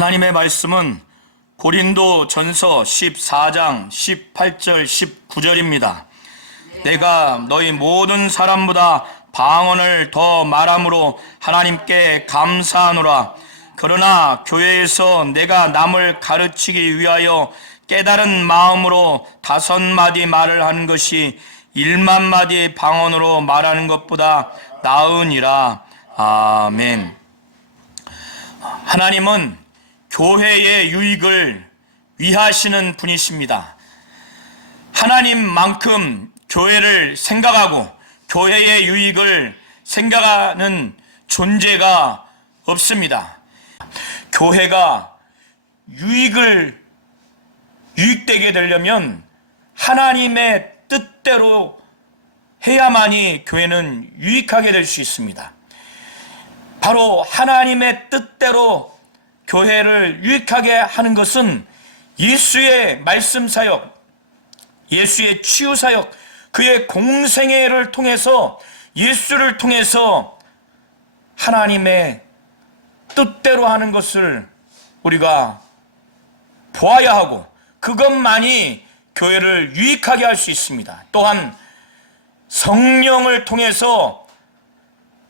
하나님의 말씀은 고린도 전서 14장 18절 19절입니다. 내가 너희 모든 사람보다 방언을 더 말함으로 하나님께 감사하노라. 그러나 교회에서 내가 남을 가르치기 위하여 깨달은 마음으로 5마디 말을 하는 것이 1만마디 방언으로 말하는 것보다 나으니라. 아멘. 하나님은 교회의 유익을 위하시는 분이십니다. 하나님만큼 교회를 생각하고 교회의 유익을 생각하는 존재가 없습니다. 교회가 유익되게 되려면 하나님의 뜻대로 해야만이 교회는 유익하게 될 수 있습니다. 바로 하나님의 뜻대로 교회를 유익하게 하는 것은 예수의 말씀 사역, 예수의 치유 사역, 그의 공생애를 통해서 예수를 통해서 하나님의 뜻대로 하는 것을 우리가 보아야 하고 그것만이 교회를 유익하게 할 수 있습니다. 또한 성령을 통해서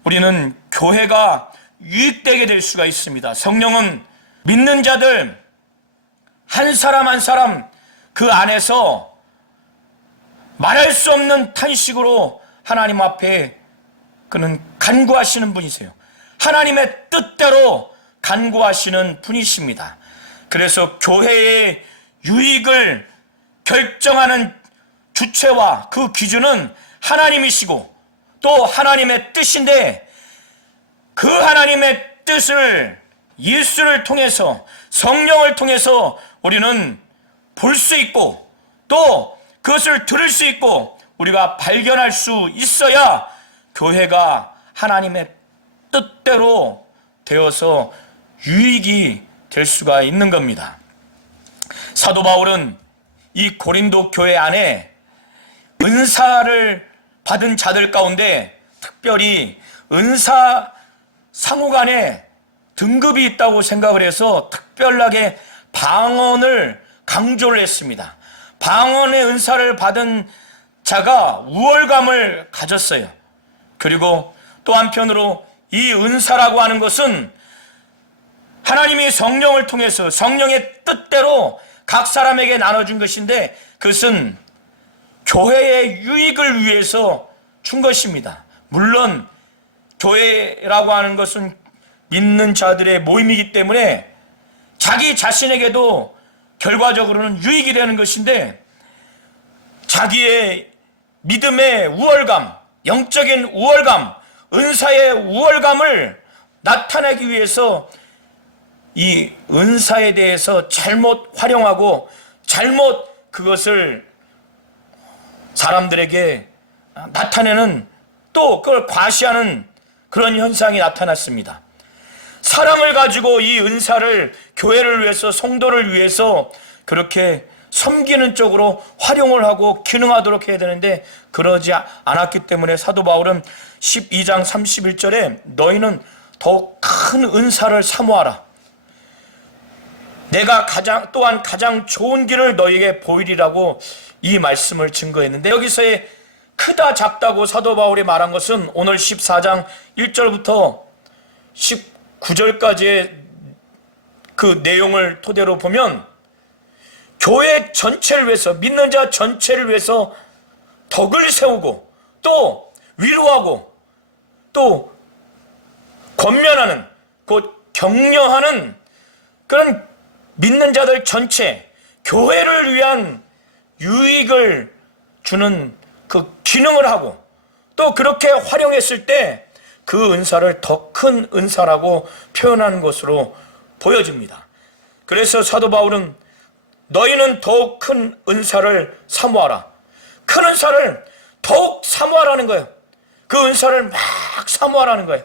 우리는 교회가 유익되게 될 수가 있습니다. 성령은 믿는 자들 한 사람 한 사람 그 안에서 말할 수 없는 탄식으로 하나님 앞에 그는 간구하시는 분이세요. 하나님의 뜻대로 간구하시는 분이십니다. 그래서 교회의 유익을 결정하는 주체와 그 기준은 하나님이시고 또 하나님의 뜻인데, 그 하나님의 뜻을 예수를 통해서 성령을 통해서 우리는 볼 수 있고 또 그것을 들을 수 있고 우리가 발견할 수 있어야 교회가 하나님의 뜻대로 되어서 유익이 될 수가 있는 겁니다. 사도 바울은 이 고린도 교회 안에 은사를 받은 자들 가운데 특별히 은사 상호간에 등급이 있다고 생각을 해서 특별하게 방언을 강조를 했습니다. 방언의 은사를 받은 자가 우월감을 가졌어요. 그리고 또 한편으로 이 은사라고 하는 것은 하나님이 성령을 통해서 성령의 뜻대로 각 사람에게 나눠준 것인데 그것은 교회의 유익을 위해서 준 것입니다. 물론 교회라고 하는 것은 믿는 자들의 모임이기 때문에 자기 자신에게도 결과적으로는 유익이 되는 것인데, 자기의 믿음의 우월감, 영적인 우월감, 은사의 우월감을 나타내기 위해서 이 은사에 대해서 잘못 활용하고 잘못 그것을 사람들에게 나타내는, 또 그걸 과시하는 그런 현상이 나타났습니다. 사랑을 가지고 이 은사를 교회를 위해서, 성도를 위해서 그렇게 섬기는 쪽으로 활용을 하고 기능하도록 해야 되는데 그러지 않았기 때문에 사도 바울은 12장 31절에 너희는 더욱 큰 은사를 사모하라. 내가 또한 가장 좋은 길을 너희에게 보이리라고 이 말씀을 증거했는데, 여기서의 크다 작다고 사도 바울이 말한 것은 오늘 14장 1절부터 19절까지의 그 내용을 토대로 보면 교회 전체를 위해서, 믿는 자 전체를 위해서 덕을 세우고 또 위로하고 또 권면하는, 곧 격려하는 그런 믿는 자들 전체, 교회를 위한 유익을 주는 그 기능을 하고 또 그렇게 활용했을 때 그 은사를 더 큰 은사라고 표현하는 것으로 보여집니다. 그래서 사도 바울은 너희는 더욱 큰 은사를 사모하라. 큰 은사를 더욱 사모하라는 거예요. 그 은사를 막 사모하라는 거예요.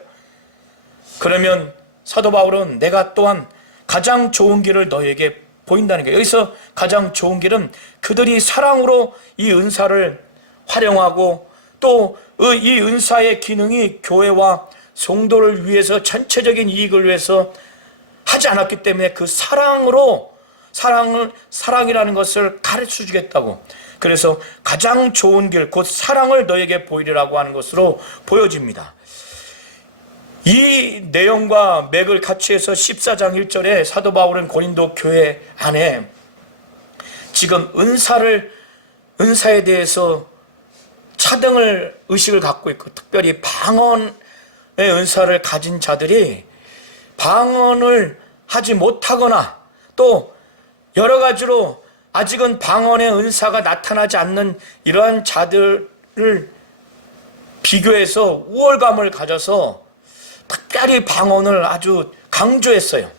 그러면 사도 바울은 내가 또한 가장 좋은 길을 너희에게 보인다는 거예요. 여기서 가장 좋은 길은 그들이 사랑으로 이 은사를 활용하고 또 이 은사의 기능이 교회와 성도를 위해서 전체적인 이익을 위해서 하지 않았기 때문에 그 사랑이라는 것을 가르쳐 주겠다고. 그래서 가장 좋은 길, 곧 사랑을 너에게 보이리라고 하는 것으로 보여집니다. 이 내용과 맥을 같이 해서 14장 1절에 사도 바울은 고린도 교회 안에 지금 은사에 대해서 차등을 의식을 갖고 있고, 특별히 방언의 은사를 가진 자들이 방언을 하지 못하거나 또 여러 가지로 아직은 방언의 은사가 나타나지 않는 이러한 자들을 비교해서 우월감을 가져서 특별히 방언을 아주 강조했어요.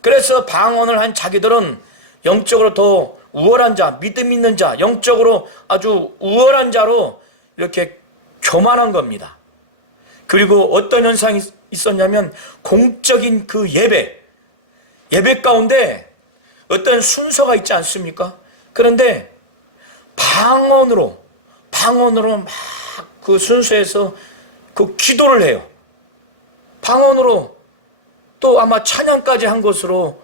그래서 방언을 한 자기들은 영적으로 더 우월한 자, 믿음 있는 자, 영적으로 아주 우월한 자로 이렇게 교만한 겁니다. 그리고 어떤 현상이 있었냐면 공적인 그 예배 가운데 어떤 순서가 있지 않습니까? 그런데 방언으로 막 그 순서에서 그 기도를 해요. 방언으로 또 아마 찬양까지 한 것으로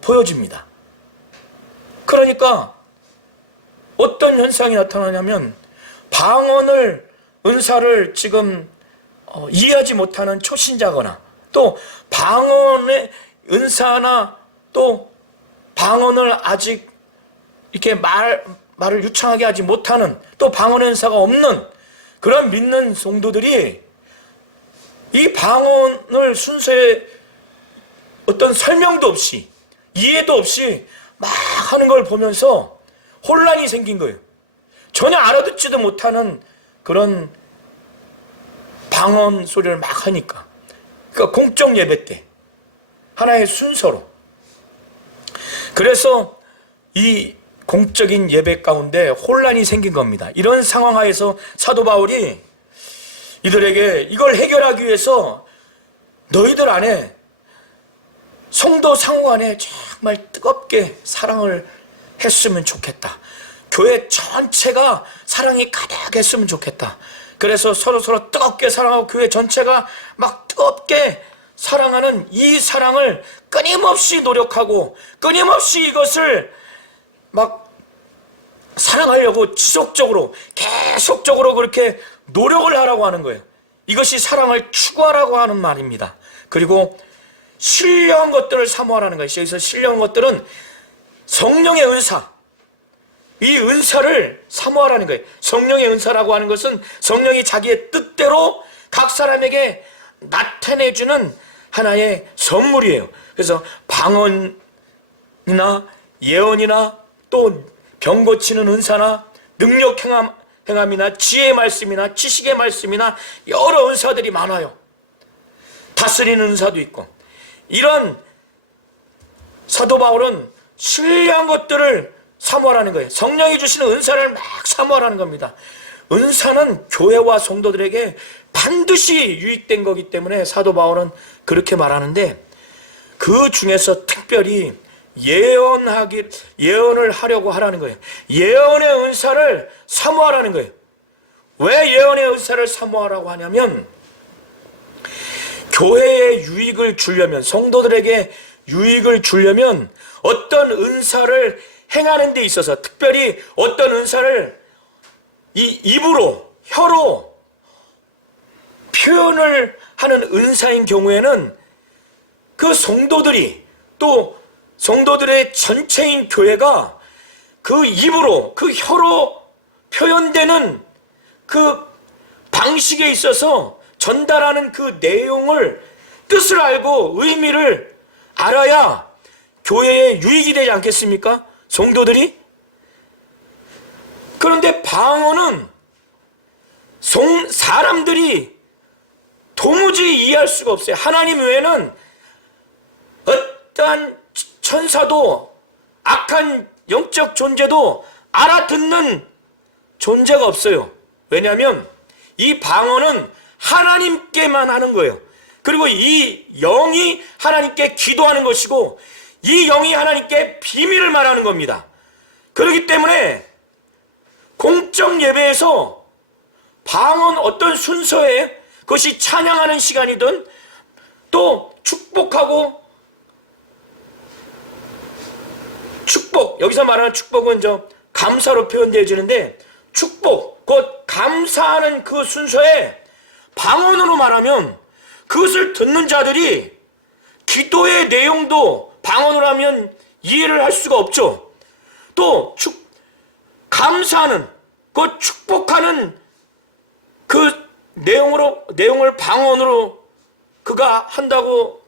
보여집니다. 그러니까 어떤 현상이 나타나냐면 방언을 은사를 지금 이해하지 못하는 초신자거나 또 방언의 은사나 또 방언을 아직 이렇게 말을 유창하게 하지 못하는 또 방언의 은사가 없는 그런 믿는 성도들이 이 방언을 순서에 어떤 설명도 없이 이해도 없이 막 하는 걸 보면서 혼란이 생긴 거예요. 전혀 알아듣지도 못하는 그런 방언 소리를 막 하니까. 그러니까 공적 예배 때 하나의 순서로. 그래서 이 공적인 예배 가운데 혼란이 생긴 겁니다. 이런 상황 하에서 사도 바울이 이들에게 이걸 해결하기 위해서 너희들 안에 성도 상호 안에 정말 뜨겁게 사랑을 했으면 좋겠다. 교회 전체가 사랑이 가득했으면 좋겠다. 그래서 서로 뜨겁게 사랑하고 교회 전체가 막 뜨겁게 사랑하는 이 사랑을 끊임없이 노력하고 끊임없이 이것을 막 사랑하려고 지속적으로 계속적으로 그렇게 노력을 하라고 하는 거예요. 이것이 사랑을 추구하라고 하는 말입니다. 그리고 신령한 것들을 사모하라는 것이, 여기서 신령한 것들은 성령의 은사, 이 은사를 사모하라는 거예요. 성령의 은사라고 하는 것은 성령이 자기의 뜻대로 각 사람에게 나타내주는 하나의 선물이에요. 그래서 방언이나 예언이나 또 병 고치는 은사나 능력 행함이나 지혜의 말씀이나 지식의 말씀이나 여러 은사들이 많아요. 다스리는 은사도 있고. 이런 사도 바울은 신령한 것들을 사모하라는 거예요. 성령이 주시는 은사를 막 사모하라는 겁니다. 은사는 교회와 성도들에게 반드시 유익된 거기 때문에 사도 바울은 그렇게 말하는데, 그 중에서 특별히 예언을 하려고 하라는 거예요. 예언의 은사를 사모하라는 거예요. 왜 예언의 은사를 사모하라고 하냐면, 교회에 유익을 주려면, 성도들에게 유익을 주려면 어떤 은사를 행하는 데 있어서, 특별히 어떤 은사를 이 입으로, 혀로 표현을 하는 은사인 경우에는 그 성도들이, 또 성도들의 전체인 교회가 그 입으로, 그 혀로 표현되는 그 방식에 있어서 전달하는 그 내용을, 뜻을 알고 의미를 알아야 교회에 유익이 되지 않겠습니까? 성도들이? 그런데 방언은 사람들이 도무지 이해할 수가 없어요. 하나님 외에는 어떠한 천사도 악한 영적 존재도 알아듣는 존재가 없어요. 왜냐하면 이 방언은 하나님께만 하는 거예요. 그리고 이 영이 하나님께 기도하는 것이고, 이 영이 하나님께 비밀을 말하는 겁니다. 그렇기 때문에 공적 예배에서 방언 어떤 순서에, 그것이 찬양하는 시간이든 또 축복하고 축복, 여기서 말하는 축복은 감사로 표현되어지는데, 축복, 곧 감사하는 그 순서에 방언으로 말하면 그것을 듣는 자들이 기도의 내용도 방언으로 하면 이해를 할 수가 없죠. 또 감사하는, 그 축복하는 그 내용을 방언으로 그가 한다고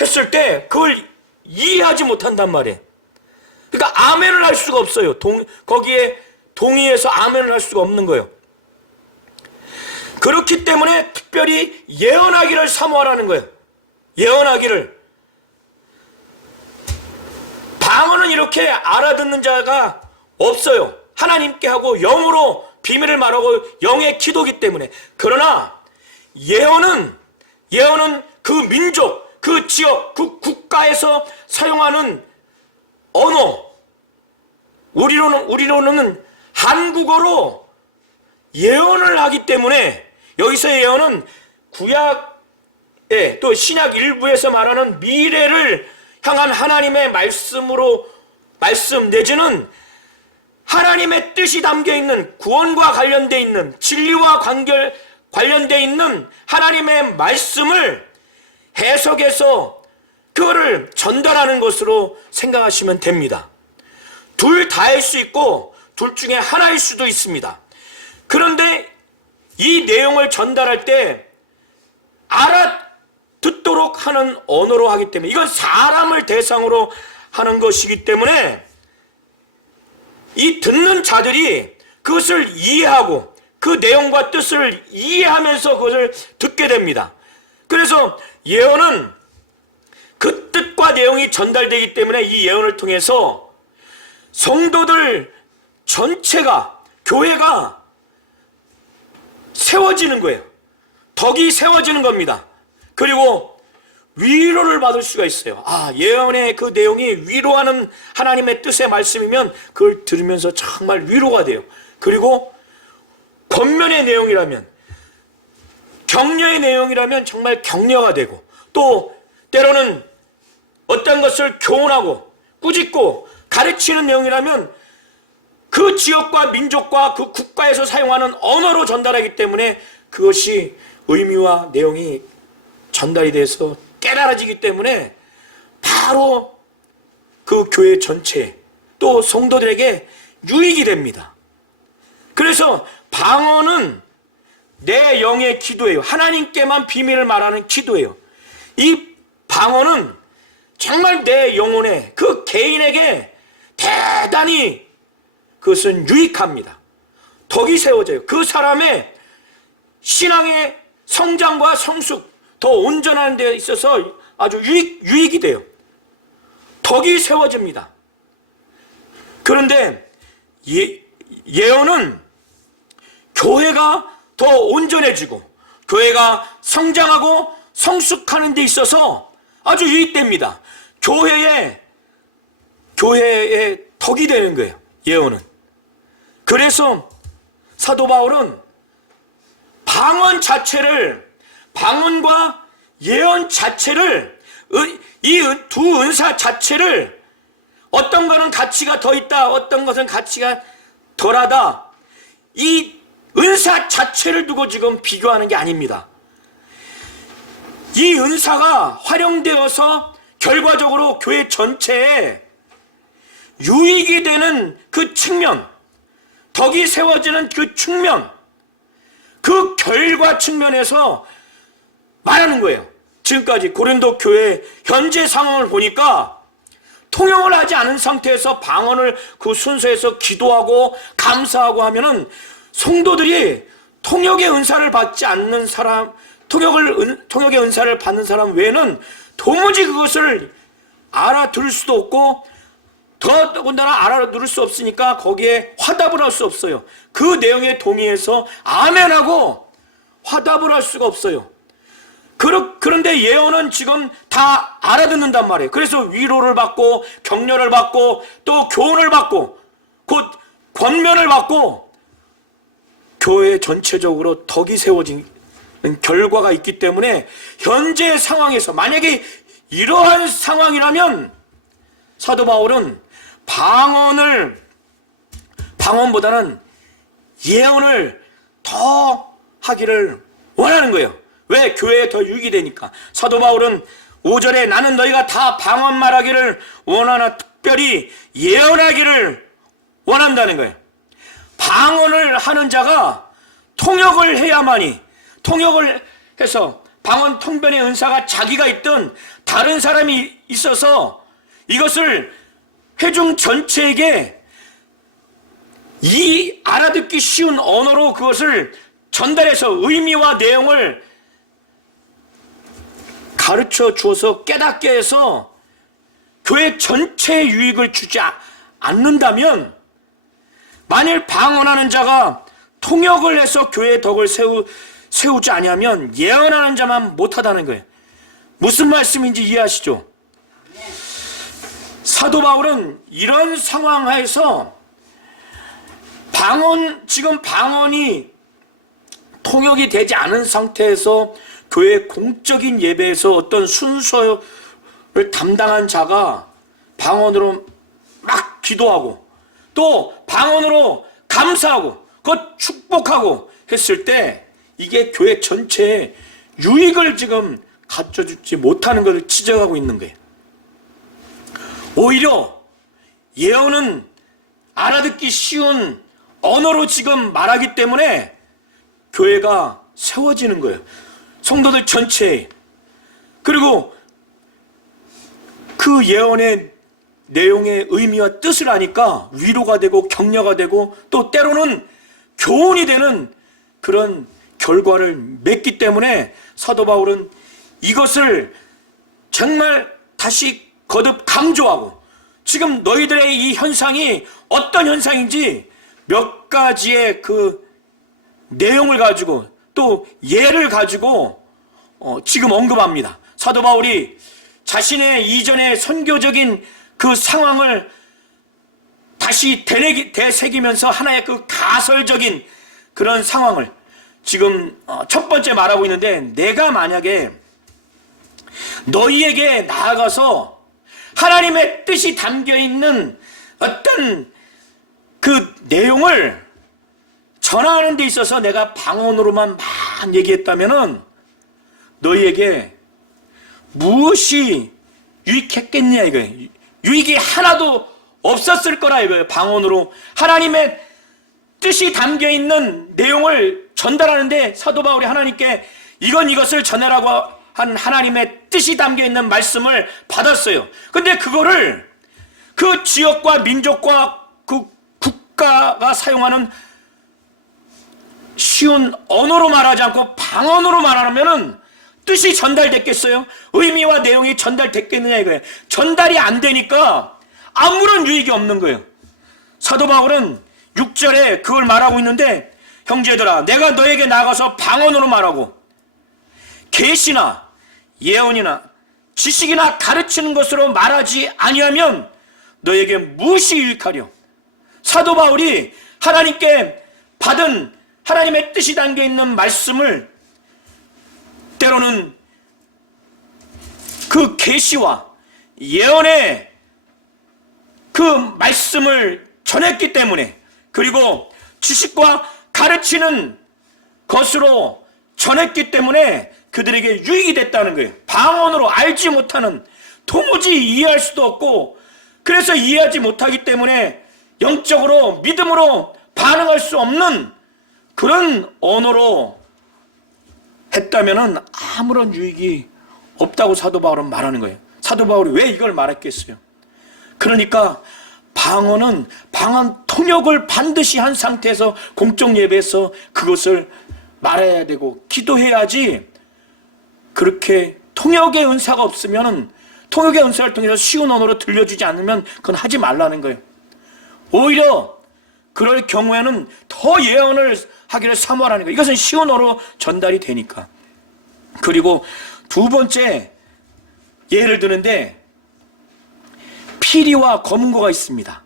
했을 때 그걸 이해하지 못한단 말이에요. 그러니까 아멘을 할 수가 없어요. 거기에 동의해서 아멘을 할 수가 없는 거예요. 그렇기 때문에 특별히 예언하기를 사모하라는 거예요. 예언하기를. 방언은 이렇게 알아듣는 자가 없어요. 하나님께 하고 영으로 비밀을 말하고 영의 기도기 때문에. 그러나 예언은 그 민족, 그 지역, 그 국가에서 사용하는 언어, 우리로는 한국어로 예언을 하기 때문에, 여기서의 예언은 구약에 또 신약 일부에서 말하는 미래를 향한 하나님의 말씀 내지는 하나님의 뜻이 담겨있는, 구원과 관련되어 있는, 진리와 관련되어 있는 하나님의 말씀을 해석해서 그거를 전달하는 것으로 생각하시면 됩니다. 둘 다일 수 있고 둘 중에 하나일 수도 있습니다. 그런데 이 내용을 전달할 때 알아듣도록 하는 언어로 하기 때문에, 이건 사람을 대상으로 하는 것이기 때문에 이 듣는 자들이 그것을 이해하고 그 내용과 뜻을 이해하면서 그것을 듣게 됩니다. 그래서 예언은 그 뜻과 내용이 전달되기 때문에 이 예언을 통해서 성도들 전체가, 교회가 세워지는 거예요. 덕이 세워지는 겁니다. 그리고 위로를 받을 수가 있어요. 예언의 그 내용이 위로하는 하나님의 뜻의 말씀이면 그걸 들으면서 정말 위로가 돼요. 그리고 권면의 내용이라면, 격려의 내용이라면 정말 격려가 되고, 또 때로는 어떤 것을 교훈하고 꾸짖고 가르치는 내용이라면 그 지역과 민족과 그 국가에서 사용하는 언어로 전달하기 때문에 그것이 의미와 내용이 전달이 돼서 깨달아지기 때문에 바로 그 교회 전체, 또 성도들에게 유익이 됩니다. 그래서 방언은 내 영의 기도예요. 하나님께만 비밀을 말하는 기도예요. 이 방언은 정말 내 영혼에, 그 개인에게 대단히 그것은 유익합니다. 덕이 세워져요. 그 사람의 신앙의 성장과 성숙, 더 온전한 데 있어서 아주 유익이 돼요. 덕이 세워집니다. 그런데 예언은 교회가 더 온전해지고 교회가 성장하고 성숙하는 데 있어서 아주 유익됩니다. 교회의 덕이 되는 거예요, 예언은. 그래서 사도 바울은 방언과 예언 자체를, 이 두 은사 자체를, 어떤 거는 가치가 더 있다, 어떤 것은 가치가 덜하다, 이 은사 자체를 두고 지금 비교하는 게 아닙니다. 이 은사가 활용되어서 결과적으로 교회 전체에 유익이 되는 그 측면, 덕이 세워지는 그 측면, 그 결과 측면에서 말하는 거예요. 지금까지 고린도 교회 현재 상황을 보니까 통역을 하지 않은 상태에서 방언을 그 순서에서 기도하고 감사하고 하면은 성도들이 통역의 은사를 받지 않는 사람, 통역의 은사를 받는 사람 외에는 도무지 그것을 알아들을 수도 없고, 더군다나 알아들을 수 없으니까 거기에 화답을 할 수 없어요. 그 내용에 동의해서 아멘하고 화답을 할 수가 없어요. 그런데 예언은 지금 다 알아듣는단 말이에요. 그래서 위로를 받고 격려를 받고 또 교훈을 받고 곧 권면을 받고 교회 전체적으로 덕이 세워지는 결과가 있기 때문에 현재 상황에서, 만약에 이러한 상황이라면 사도 바울은 방언보다는 예언을 더 하기를 원하는 거예요. 왜? 교회에 더 유익이 되니까. 사도 바울은 5절에 나는 너희가 다 방언 말하기를 원하나 특별히 예언하기를 원한다는 거예요. 방언을 하는 자가 통역을 해야만이, 통역을 해서 방언 통변의 은사가 자기가 있든 다른 사람이 있어서 이것을 회중 전체에게 이 알아듣기 쉬운 언어로 그것을 전달해서 의미와 내용을 가르쳐 주어서 깨닫게 해서 교회 전체에 유익을 주지 않는다면, 만일 방언하는 자가 통역을 해서 교회의 덕을 세우지 아니하면 예언하는 자만 못하다는 거예요. 무슨 말씀인지 이해하시죠? 사도 바울은 이런 상황 하에서 지금 방언이 통역이 되지 않은 상태에서 교회 공적인 예배에서 어떤 순서를 담당한 자가 방언으로 막 기도하고 또 방언으로 감사하고 그것 축복하고 했을 때 이게 교회 전체에 유익을 지금 갖춰주지 못하는 것을 지적하고 있는 거예요. 오히려 예언은 알아듣기 쉬운 언어로 지금 말하기 때문에 교회가 세워지는 거예요. 성도들 전체에. 그리고 그 예언의 내용의 의미와 뜻을 아니까 위로가 되고 격려가 되고 또 때로는 교훈이 되는 그런 결과를 맺기 때문에 사도 바울은 이것을 정말 다시 거듭 강조하고, 지금 너희들의 이 현상이 어떤 현상인지 몇 가지의 그 내용을 가지고 또 예를 가지고 지금 언급합니다. 사도 바울이 자신의 이전의 선교적인 그 상황을 다시 되새기면서 하나의 그 가설적인 그런 상황을 지금 첫 번째 말하고 있는데, 내가 만약에 너희에게 나아가서 하나님의 뜻이 담겨있는 어떤 그 내용을 전하는 데 있어서 내가 방언으로만 막 얘기했다면은 너희에게 무엇이 유익했겠냐 이거예요. 유익이 하나도 없었을 거라 이거예요. 방언으로 하나님의 뜻이 담겨있는 내용을 전달하는데 사도 바울이 하나님께 이것을 전해라고 한 하나님의 뜻이 담겨있는 말씀을 받았어요. 근데 그거를 그 지역과 민족과 그 국가가 사용하는 쉬운 언어로 말하지 않고 방언으로 말하면은 뜻이 전달됐겠어요? 의미와 내용이 전달됐겠느냐 이거예요. 전달이 안 되니까 아무런 유익이 없는 거예요. 사도 바울은 6절에 그걸 말하고 있는데, 형제들아 내가 너에게 나가서 방언으로 말하고 계시나 예언이나 지식이나 가르치는 것으로 말하지 아니하면 너에게 무엇이 유익하려? 사도 바울이 하나님께 받은 하나님의 뜻이 담겨있는 말씀을 때로는 그 계시와 예언의 그 말씀을 전했기 때문에, 그리고 지식과 가르치는 것으로 전했기 때문에 그들에게 유익이 됐다는 거예요. 방언으로 알지 못하는, 도무지 이해할 수도 없고, 그래서 이해하지 못하기 때문에 영적으로 믿음으로 반응할 수 없는 그런 언어로 했다면은 아무런 유익이 없다고 사도 바울은 말하는 거예요. 사도 바울이 왜 이걸 말했겠어요? 그러니까 방언은 방언 통역을 반드시 한 상태에서 공적 예배에서 그것을 말해야 되고 기도해야지, 그렇게 통역의 은사가 없으면은, 통역의 은사를 통해서 쉬운 언어로 들려주지 않으면 그건 하지 말라는 거예요. 오히려 그럴 경우에는 더 예언을 하기를 사모하라는 거예요. 이것은 쉬운 언어로 전달이 되니까. 그리고 두 번째 예를 드는데, 피리와 검은고가 있습니다.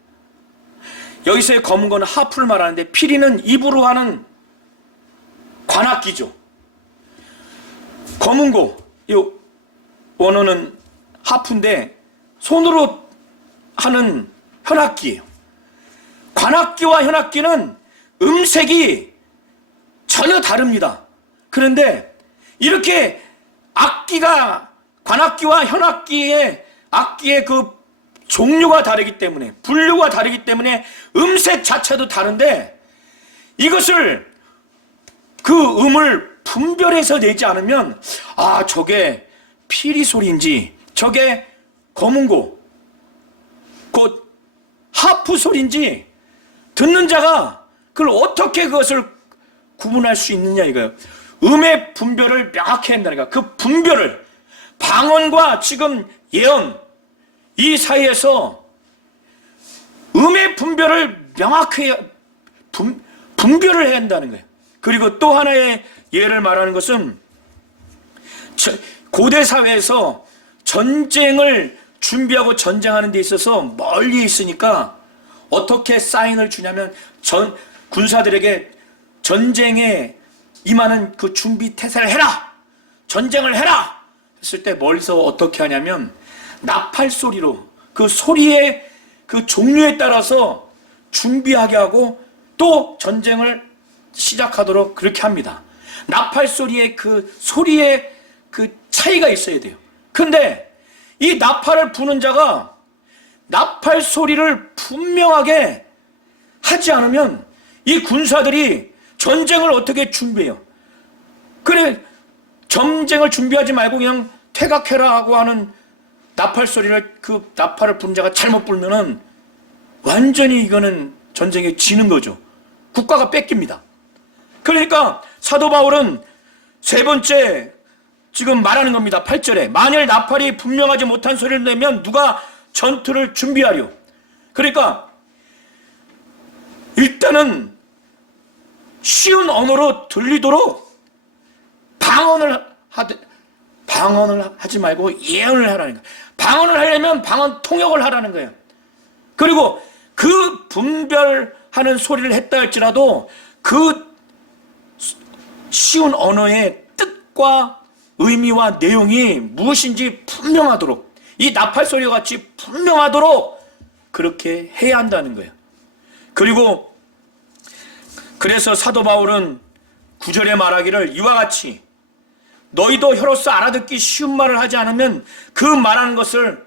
여기서의 검은고는 하프를 말하는데, 피리는 입으로 하는 관악기죠. 검은고, 이 원어는 하프인데 손으로 하는 현악기예요. 관악기와 현악기는 음색이 전혀 다릅니다. 그런데 이렇게 악기가, 관악기와 현악기의 악기의 그 종류가 다르기 때문에, 분류가 다르기 때문에 음색 자체도 다른데, 이것을 그 음을 분별해서 내지 않으면 저게 피리 소리인지 저게 거문고 곧 하프 소리인지 듣는 자가 그걸 어떻게 그것을 구분할 수 있느냐 이거예요. 음의 분별을 명확히 한다는 거야. 그 분별을, 방언과 지금 예언 이 사이에서 음의 분별을 명확히 분별을 해야 한다는 거예요. 그리고 또 하나의 예를 말하는 것은 고대 사회에서 전쟁을 준비하고 전쟁하는 데 있어서 멀리 있으니까 어떻게 사인을 주냐면 군사들에게 전쟁에 임하는 그 준비 태세를 해라! 전쟁을 해라! 했을 때 멀리서 어떻게 하냐면 나팔 소리로 그 소리의 그 종류에 따라서 준비하게 하고 또 전쟁을 시작하도록 그렇게 합니다. 나팔 소리의 그 소리의 그 차이가 있어야 돼요. 근데 이 나팔을 부는 자가 나팔 소리를 분명하게 하지 않으면 이 군사들이 전쟁을 어떻게 준비해요? 그래, 전쟁을 준비하지 말고 그냥 퇴각해라 하고 하는 나팔 소리를, 그 나팔을 부는 자가 잘못 불면은 완전히 이거는 전쟁에 지는 거죠. 국가가 뺏깁니다. 그러니까 사도 바울은 세 번째 지금 말하는 겁니다. 8절에 만일 나팔이 분명하지 못한 소리를 내면 누가 전투를 준비하려. 그러니까 일단은 쉬운 언어로 들리도록 방언을 하지 말고 예언을 하라는 거예요. 방언을 하려면 방언 통역을 하라는 거예요. 그리고 그 분별하는 소리를 했다 할지라도 그 쉬운 언어의 뜻과 의미와 내용이 무엇인지 분명하도록, 이 나팔 소리와 같이 분명하도록 그렇게 해야 한다는 거예요. 그리고 그래서 사도 바울은 9절에 말하기를 이와 같이 너희도 혀로서 알아듣기 쉬운 말을 하지 않으면 그 말하는 것을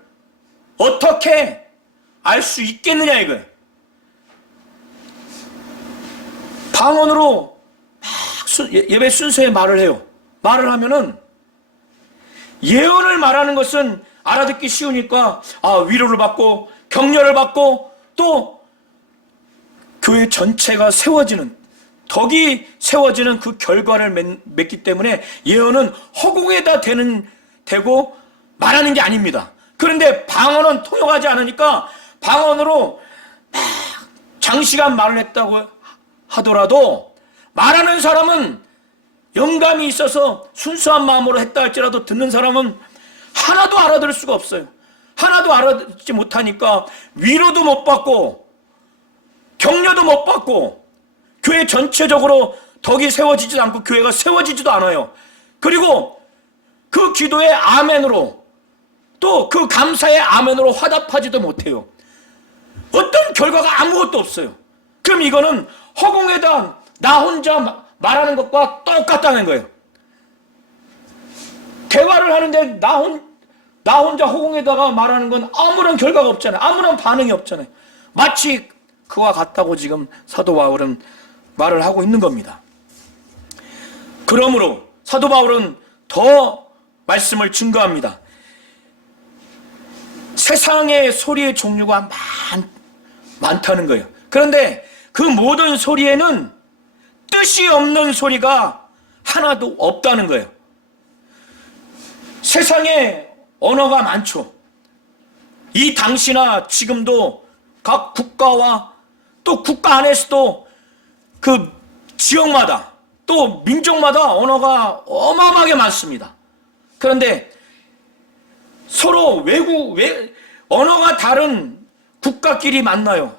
어떻게 알 수 있겠느냐 이거예요. 방언으로 예배 순서에 말을 해요. 말을 하면은 예언을 말하는 것은 알아듣기 쉬우니까 위로를 받고 격려를 받고 또 교회 전체가 세워지는, 덕이 세워지는 그 결과를 맺기 때문에 예언은 허공에다 대고 말하는 게 아닙니다. 그런데 방언은 통역하지 않으니까 방언으로 장시간 말을 했다고 하더라도 말하는 사람은 영감이 있어서 순수한 마음으로 했다 할지라도 듣는 사람은 하나도 알아들을 수가 없어요. 하나도 알아듣지 못하니까 위로도 못 받고 격려도 못 받고 교회 전체적으로 덕이 세워지지도 않고 교회가 세워지지도 않아요. 그리고 그 기도의 아멘으로 또 그 감사의 아멘으로 화답하지도 못해요. 어떤 결과가 아무것도 없어요. 그럼 이거는 허공에다 나 혼자 말하는 것과 똑같다는 거예요. 대화를 하는데 나 혼자 허공에다가 말하는 건 아무런 결과가 없잖아요. 아무런 반응이 없잖아요. 마치 그와 같다고 지금 사도 바울은 말을 하고 있는 겁니다. 그러므로 사도 바울은 더 말씀을 증거합니다. 세상의 소리의 종류가 많다는 거예요. 그런데 그 모든 소리에는 뜻이 없는 소리가 하나도 없다는 거예요. 세상에 언어가 많죠. 이 당시나 지금도 각 국가와 또 국가 안에서도 그 지역마다 또 민족마다 언어가 어마어마하게 많습니다. 그런데 서로 언어가 다른 국가끼리 만나요.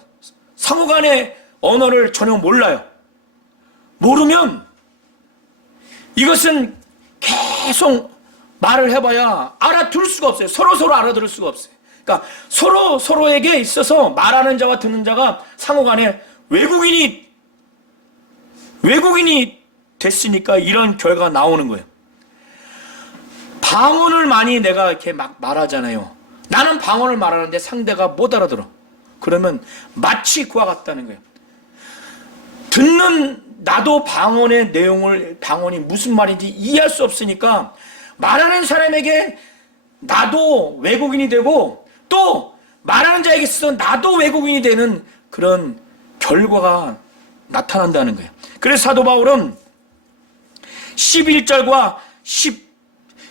상호 간의 언어를 전혀 몰라요. 모르면 이것은 계속 말을 해봐야 알아들을 수가 없어요. 서로 알아들을 수가 없어요. 그러니까 서로에게 있어서 말하는 자와 듣는 자가 상호간에 외국인이 됐으니까 이런 결과가 나오는 거예요. 방언을 많이 내가 이렇게 막 말하잖아요. 나는 방언을 말하는데 상대가 못 알아들어. 그러면 마치 그와 같다는 거예요. 듣는 나도 방언의 내용을, 방언이 무슨 말인지 이해할 수 없으니까 말하는 사람에게 나도 외국인이 되고 또 말하는 자에게 있어서 나도 외국인이 되는 그런 결과가 나타난다는 거예요. 그래서 사도 바울은 11절과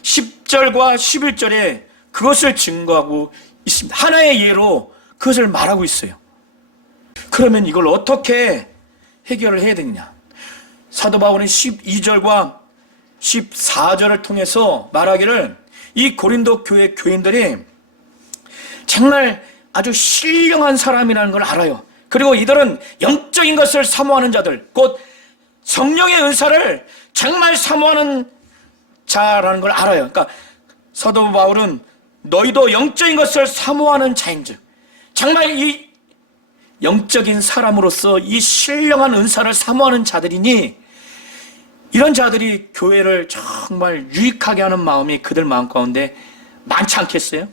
10절과 11절에 그것을 증거하고 있습니다. 하나의 예로 그것을 말하고 있어요. 그러면 이걸 어떻게 해결을 해야 되느냐? 사도 바울은 12절과 14절을 통해서 말하기를 이 고린도 교회 교인들이 정말 아주 신령한 사람이라는 걸 알아요. 그리고 이들은 영적인 것을 사모하는 자들, 곧 성령의 은사를 정말 사모하는 자라는 걸 알아요. 그러니까 사도 바울은 너희도 영적인 것을 사모하는 자인즉, 정말 이 영적인 사람으로서 이 신령한 은사를 사모하는 자들이니 이런 자들이 교회를 정말 유익하게 하는 마음이 그들 마음 가운데 많지 않겠어요?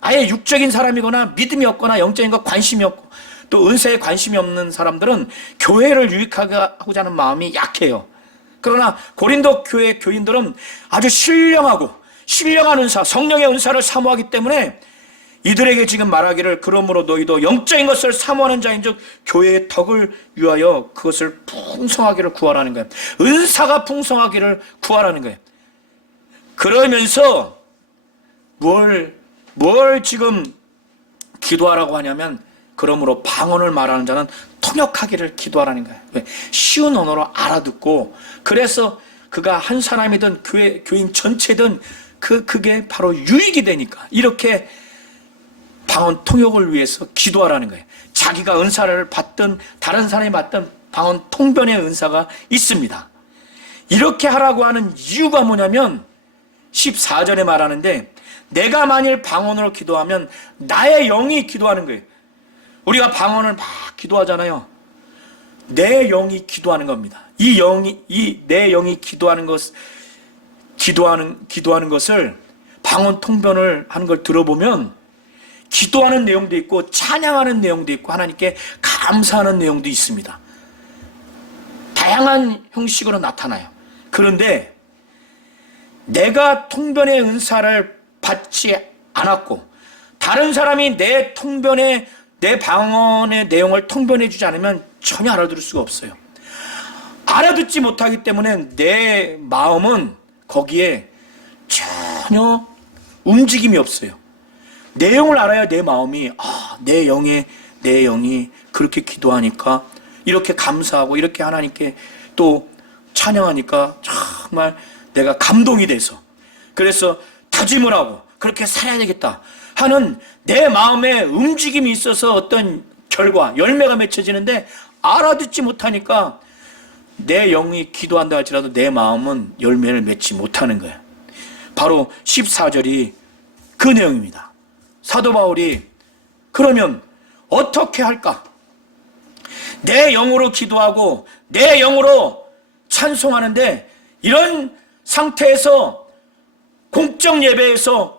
아예 육적인 사람이거나 믿음이 없거나 영적인 것 관심이 없고 또 은사에 관심이 없는 사람들은 교회를 유익하게 하고자 하는 마음이 약해요. 그러나 고린도 교회 교인들은 아주 신령한 은사, 성령의 은사를 사모하기 때문에 이들에게 지금 말하기를 그러므로 너희도 영적인 것을 사모하는 자인즉 교회의 덕을 위하여 그것을 풍성하기를 구하라는 거예요. 은사가 풍성하기를 구하라는 거예요. 그러면서 뭘 지금 기도하라고 하냐면 그러므로 방언을 말하는 자는 통역하기를 기도하라는 거예요. 왜? 쉬운 언어로 알아듣고 그래서 그가 한 사람이든 교인 전체든 그게 바로 유익이 되니까 이렇게 방언 통역을 위해서 기도하라는 거예요. 자기가 은사를 받든 다른 사람이 받든 방언 통변의 은사가 있습니다. 이렇게 하라고 하는 이유가 뭐냐면 14절에 말하는데 내가 만일 방언으로 기도하면 나의 영이 기도하는 거예요. 우리가 방언을 막 기도하잖아요. 내 영이 기도하는 겁니다. 내 영이 기도하는 것을 방언 통변을 하는 걸 들어보면 기도하는 내용도 있고 찬양하는 내용도 있고 하나님께 감사하는 내용도 있습니다. 다양한 형식으로 나타나요. 그런데 내가 통변의 은사를 받지 않았고 다른 사람이 내 방언의 내용을 통변해 주지 않으면 전혀 알아들을 수가 없어요. 알아듣지 못하기 때문에 내 마음은 거기에 전혀 움직임이 없어요. 내용을 알아야 내 마음이 내 영이 그렇게 기도하니까 이렇게 감사하고 이렇게 하나님께 또 찬양하니까 정말 내가 감동이 돼서 그래서 다짐을 하고 그렇게 살아야 되겠다 하는 내 마음에 움직임이 있어서 어떤 결과, 열매가 맺혀지는데 알아듣지 못하니까 내 영이 기도한다 할지라도 내 마음은 열매를 맺지 못하는 거예요. 바로 14절이 그 내용입니다. 사도 바울이 그러면 어떻게 할까? 내 영으로 기도하고 내 영으로 찬송하는데 이런 상태에서 공적 예배에서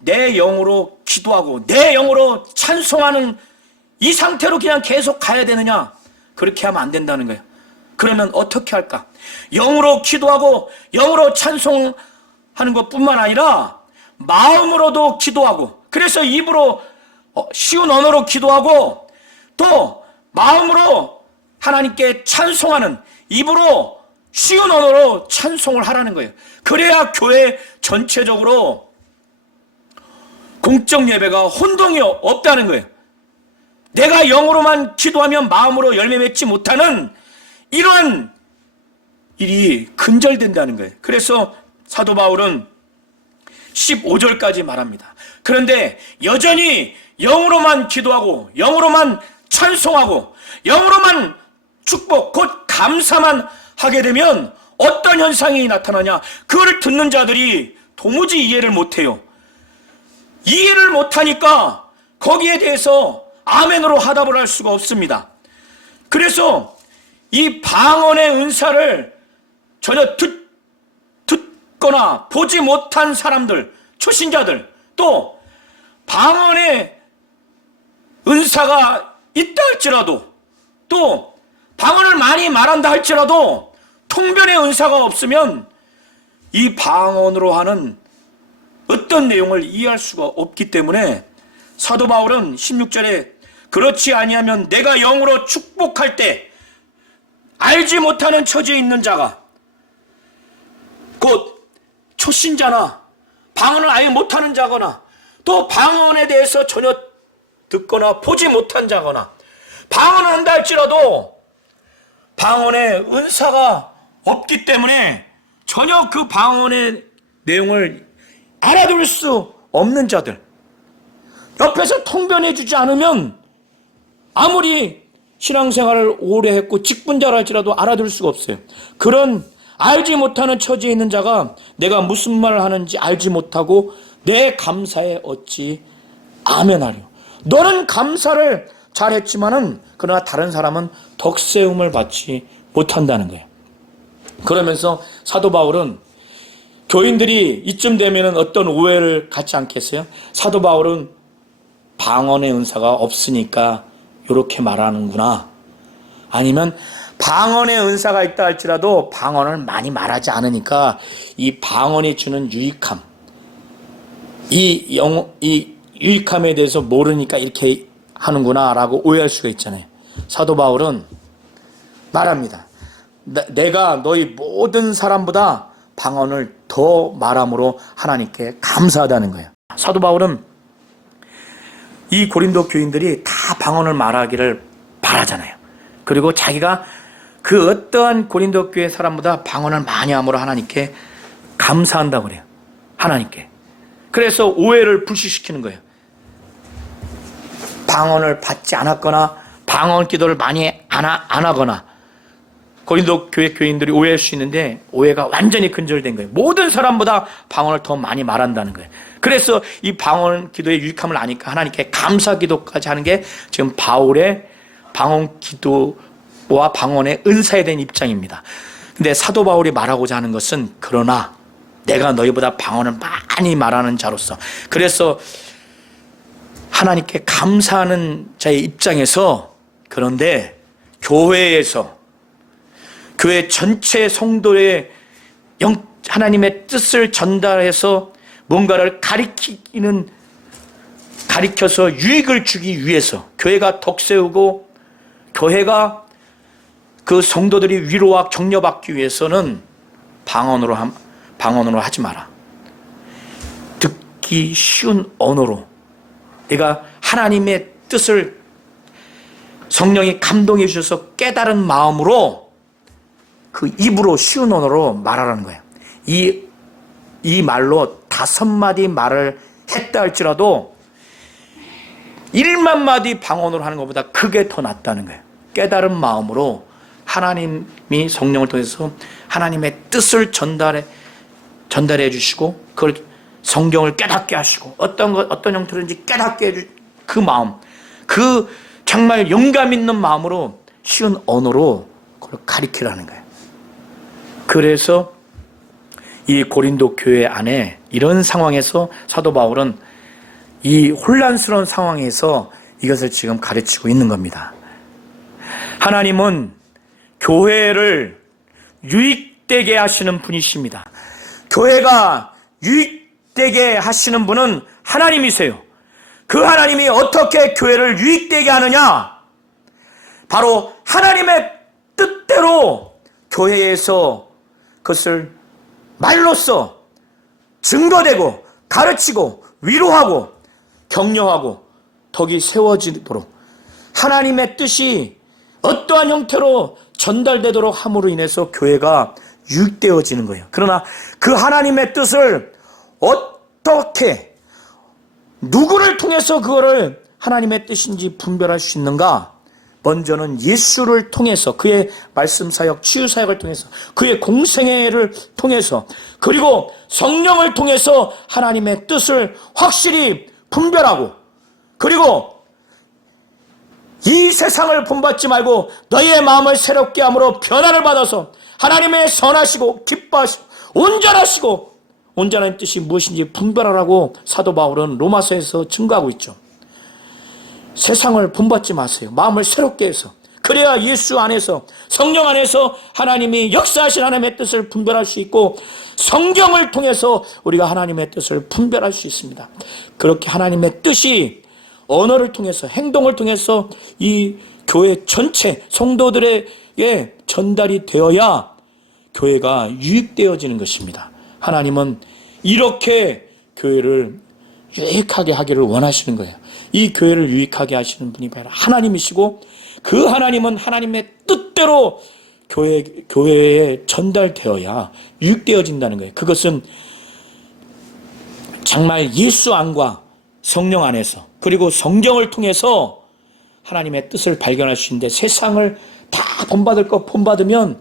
내 영으로 기도하고 내 영으로 찬송하는 이 상태로 그냥 계속 가야 되느냐? 그렇게 하면 안 된다는 거예요. 그러면 어떻게 할까? 영으로 기도하고 영으로 찬송하는 것뿐만 아니라 마음으로도 기도하고 그래서 입으로 쉬운 언어로 기도하고 또 마음으로 하나님께 찬송하는 입으로 쉬운 언어로 찬송을 하라는 거예요. 그래야 교회 전체적으로 공적 예배가 혼동이 없다는 거예요. 내가 영으로만 기도하면 마음으로 열매 맺지 못하는 이런 일이 근절된다는 거예요. 그래서 사도 바울은 15절까지 말합니다. 그런데 여전히 영으로만 기도하고 영으로만 찬송하고 영으로만 축복 곧 감사만 하게 되면 어떤 현상이 나타나냐? 그걸 듣는 자들이 도무지 이해를 못해요. 이해를 못하니까 거기에 대해서 아멘으로 화답을 할 수가 없습니다. 그래서 이 방언의 은사를 전혀 듣거나 보지 못한 사람들, 초신자들, 또 방언의 은사가 있다 할지라도, 또 방언을 많이 말한다 할지라도 통변의 은사가 없으면 이 방언으로 하는 어떤 내용을 이해할 수가 없기 때문에 사도 바울은 16절에 그렇지 아니하면 내가 영으로 축복할 때 알지 못하는 처지에 있는 자가, 곧 초신자나 방언을 아예 못하는 자거나, 또 방언에 대해서 전혀 듣거나 보지 못한 자거나, 방언을 한다 할지라도 방언의 은사가 없기 때문에 전혀 그 방언의 내용을 알아들을 수 없는 자들, 옆에서 통변해 주지 않으면 아무리 신앙생활을 오래 했고 직분자라 할지라도 알아들을 수가 없어요. 그런 알지 못하는 처지에 있는 자가 내가 무슨 말을 하는지 알지 못하고 내 감사에 어찌 아멘하려. 너는 감사를 잘했지만은 그러나 다른 사람은 덕세움을 받지 못한다는 거예요. 그러면서 사도 바울은 교인들이 이쯤 되면은 어떤 오해를 갖지 않겠어요? 사도 바울은 방언의 은사가 없으니까 이렇게 말하는구나. 아니면 방언의 은사가 있다 할지라도 방언을 많이 말하지 않으니까 이 방언이 주는 유익함, 이 유익함에 대해서 모르니까 이렇게 하는구나 라고 오해할 수가 있잖아요. 사도 바울은 말합니다. 내가 너희 모든 사람보다 방언을 더 말함으로 하나님께 감사하다는 거예요. 사도 바울은 이 고린도 교인들이 다 방언을 말하기를 바라잖아요. 그리고 자기가 그 어떠한 고린도 교회 사람보다 방언을 많이 함으로 하나님께 감사한다고 그래요. 하나님께. 그래서 오해를 불식시키는 거예요. 방언을 받지 않았거나 방언 기도를 많이 안 하거나 고린도 교회 교인들이 오해할 수 있는데 오해가 완전히 근절된 거예요. 모든 사람보다 방언을 더 많이 말한다는 거예요. 그래서 이 방언 기도의 유익함을 아니까 하나님께 감사 기도까지 하는 게 지금 바울의 방언 기도와 방언의 은사에 대한 입장입니다. 근데 사도 바울이 말하고자 하는 것은 그러나 내가 너희보다 방언을 많이 말하는 자로서, 그래서 하나님께 감사하는 자의 입장에서, 그런데 교회에서 교회 전체 성도의 하나님의 뜻을 전달해서 뭔가를 가리켜서 유익을 주기 위해서 교회가 덕세우고 교회가 그 성도들이 위로와 격려받기 위해서는 방언으로 하지 마라. 듣기 쉬운 언어로 내가 하나님의 뜻을 성령이 감동해 주셔서 깨달은 마음으로 그 입으로 쉬운 언어로 말하라는 거예요. 이 말로 5마디 말을 했다 할지라도 1만 마디 방언으로 하는 것보다 그게 더 낫다는 거예요. 깨달은 마음으로 하나님이 성령을 통해서 하나님의 뜻을 전달해 주시고 그걸 성경을 깨닫게 하시고 어떤 형태로든지 깨닫게 해줄 그 마음, 그 정말 영감 있는 마음으로 쉬운 언어로 그걸 가리키라는 거예요. 그래서 이 고린도 교회 안에 이런 상황에서 사도 바울은 이 혼란스러운 상황에서 이것을 지금 가르치고 있는 겁니다. 하나님은 교회를 유익되게 하시는 분이십니다. 교회가 유익되게 하시는 분은 하나님이세요. 그 하나님이 어떻게 교회를 유익되게 하느냐? 바로 하나님의 뜻대로 교회에서 그것을 말로써 증거되고 가르치고 위로하고 격려하고 덕이 세워지도록 하나님의 뜻이 어떠한 형태로 전달되도록 함으로 인해서 교회가 유익되어지는 거예요. 그러나 그 하나님의 뜻을 어떻게 누구를 통해서 그거를 하나님의 뜻인지 분별할 수 있는가? 먼저는 예수를 통해서, 그의 말씀사역, 치유사역을 통해서, 그의 공생애를 통해서, 그리고 성령을 통해서 하나님의 뜻을 확실히 분별하고, 그리고 이 세상을 본받지 말고 너희의 마음을 새롭게 함으로 변화를 받아서 하나님의 선하시고 기뻐하시고 온전한 뜻이 무엇인지 분별하라고 사도 바울은 로마서에서 증거하고 있죠. 세상을 본받지 마세요. 마음을 새롭게 해서, 그래야 예수 안에서, 성령 안에서 하나님이 역사하신 하나님의 뜻을 분별할 수 있고, 성경을 통해서 우리가 하나님의 뜻을 분별할 수 있습니다. 그렇게 하나님의 뜻이 언어를 통해서, 행동을 통해서 이 교회 전체 성도들에게 전달이 되어야 교회가 유익되어지는 것입니다. 하나님은 이렇게 교회를 유익하게 하기를 원하시는 거예요. 이 교회를 유익하게 하시는 분이 바로 하나님이시고, 그 하나님은 하나님의 뜻대로 교회에 전달되어야 유익되어진다는 거예요. 그것은 정말 예수 안과 성령 안에서, 그리고 성경을 통해서 하나님의 뜻을 발견할 수 있는데, 세상을 다 본받을 것 본받으면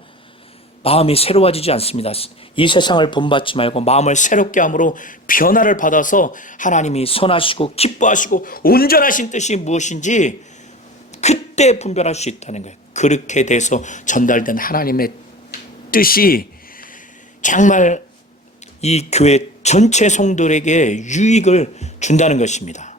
마음이 새로워지지 않습니다. 이 세상을 본받지 말고 마음을 새롭게 함으로 변화를 받아서 하나님이 선하시고 기뻐하시고 온전하신 뜻이 무엇인지 그때 분별할 수 있다는 거예요. 그렇게 돼서 전달된 하나님의 뜻이 정말 이 교회 전체 성도들에게 유익을 준다는 것입니다.